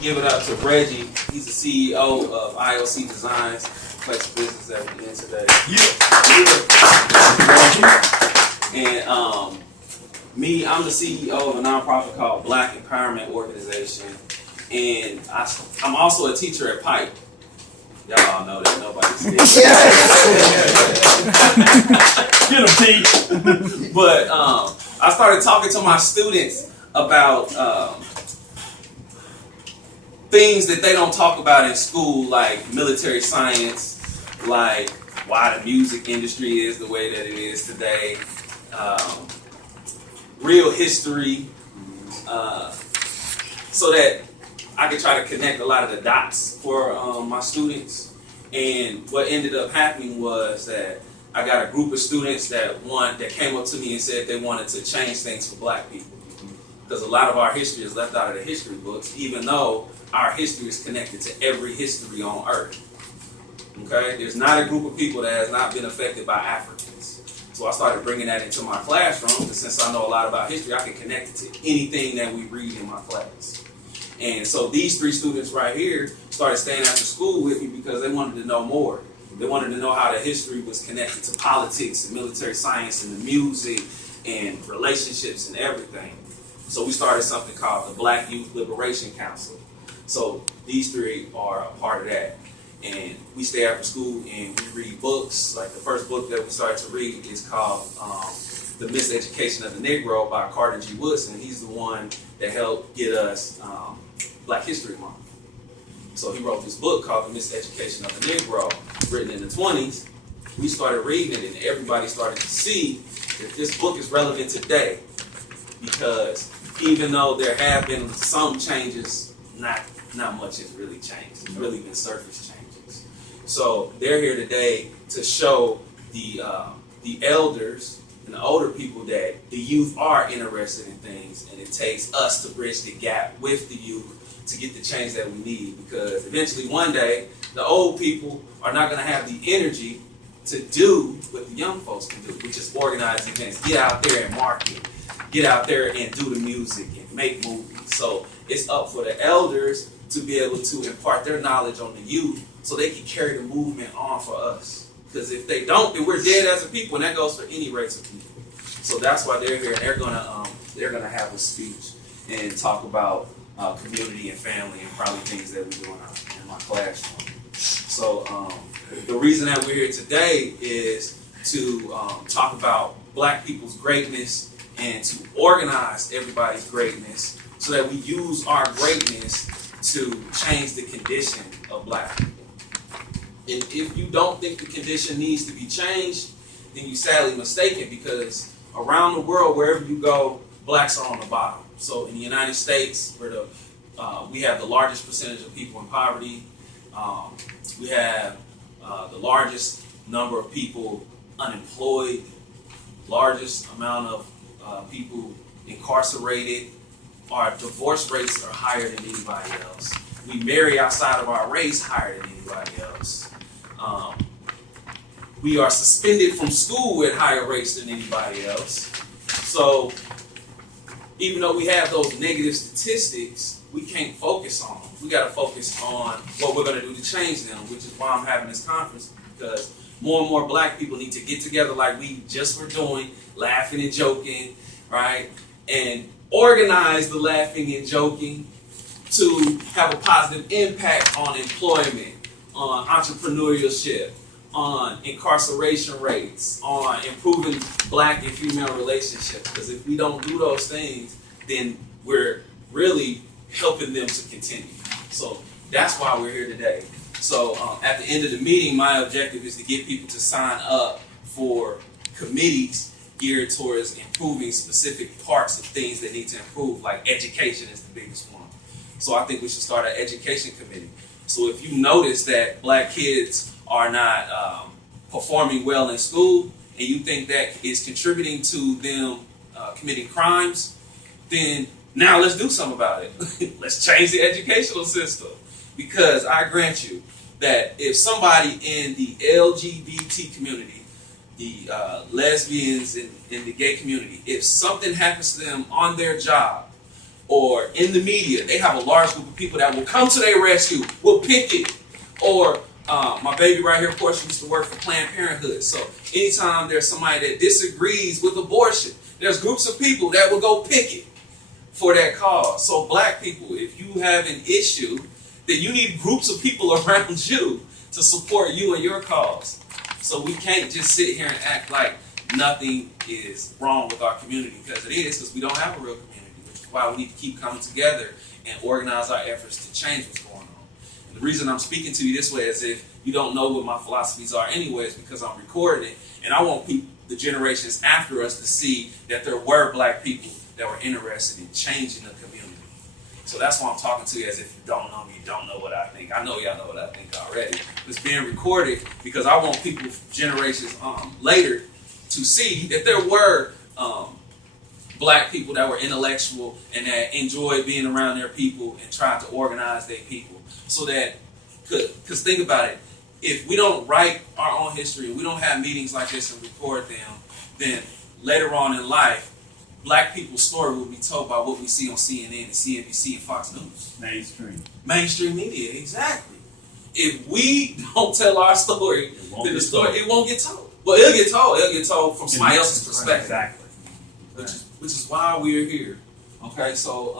give it up to Reggie. He's the CEO of IOC Designs, place of business that we're in today. And I'm the CEO of a nonprofit called Black Empowerment Organization, and I'm also a teacher at Pipe. Y'all all know that nobody's scared. Get him, Pete. But I started talking to my students about things that they don't talk about in school, like military science, like why the music industry is the way that it is today, real history, so that I could try to connect a lot of the dots for my students. And what ended up happening was that I got a group of students that came up to me and said they wanted to change things for black people. Because a lot of our history is left out of the history books, even though our history is connected to every history on earth. Okay? There's not a group of people that has not been affected by Africans. So I started bringing that into my classroom, and since I know a lot about history, I can connect it to anything that we read in my class. And so these 3 students right here started staying after school with me because they wanted to know more. They wanted to know how the history was connected to politics and military science and the music and relationships and everything. So we started something called the Black Youth Liberation Council. So these 3 are a part of that. And we stay after school and we read books. Like the first book that we started to read is called The Miseducation of the Negro by Carter G. Woodson. He's the one that helped get us Black History Month. So he wrote this book called The Miseducation of the Negro, written in the 20s. We started reading it and everybody started to see that this book is relevant today, because even though there have been some changes, not much has really changed. It's really been surface changes. So they're here today to show the elders and the older people that the youth are interested in things, and it takes us to bridge the gap with the youth to get the change that we need, because eventually one day the old people are not going to have the energy to do what the young folks can do, which is organize events, get out there and market, get out there and do the music and make movies. So it's up for the elders to be able to impart their knowledge on the youth so they can carry the movement on for us. Because if they don't, then we're dead as a people, and that goes for any race of people. So that's why they're here, and they're gonna have a speech and talk about community and family and probably things that we do in my classroom. So the reason that we're here today is to talk about Black people's greatness and to organize everybody's greatness so that we use our greatness to change the condition of Black people. And if you don't think the condition needs to be changed, then you're sadly mistaken, because around the world, wherever you go, Blacks are on the bottom. So in the United States, we have the largest percentage of people in poverty. We have the largest number of people unemployed, largest amount of people incarcerated. Our divorce rates are higher than anybody else. We marry outside of our race higher than anybody else. We are suspended from school at higher rates than anybody else. So even though we have those negative statistics, we can't focus on them. We got to focus on what we're going to do to change them, which is why I'm having this conference, because more and more Black people need to get together like we just were doing, laughing and joking, right? And organize the laughing and joking to have a positive impact on employment, on entrepreneurship, on incarceration rates, on improving Black and female relationships. Because if we don't do those things, then we're really helping them to continue. So that's why we're here today. So at the end of the meeting, my objective is to get people to sign up for committees geared towards improving specific parts of things that need to improve, like education is the biggest one. So I think we should start an education committee. So if you notice that Black kids are not performing well in school, and you think that is contributing to them committing crimes, then now let's do something about it. Let's change the educational system. Because I grant you that if somebody in the LGBT community, the lesbians and the gay community, if something happens to them on their job, or in the media, they have a large group of people that will come to their rescue, will picket, or my baby right here, of course, used to work for Planned Parenthood. So anytime there's somebody that disagrees with abortion, there's groups of people that will go picket for that cause. So black people, if you have an issue, then you need groups of people around you to support you and your cause. So we can't just sit here and act like nothing is wrong with our community, because it is, because we don't have a real community, which is why we need to keep coming together and organize our efforts to change what's going on. And the reason I'm speaking to you this way, as if you don't know what my philosophies are anyway, is because I'm recording it, and I want people, the generations after us, to see that there were black people that were interested in changing the community. So that's why I'm talking to you as if you don't know me, you don't know what I think. I know y'all know what I think already. It's being recorded because I want people, generations later, to see that there were black people that were intellectual and that enjoyed being around their people and tried to organize their people. So that, because think about it, if we don't write our own history, we don't have meetings like this and record them, then later on in life, black people's story will be told by what we see on CNN and CNBC and Fox News. Mainstream media, exactly. If we don't tell our story, then the story, it won't get told. Well, it'll get told. It'll get told from somebody else's perspective. Exactly. Which is why we're here. Okay, so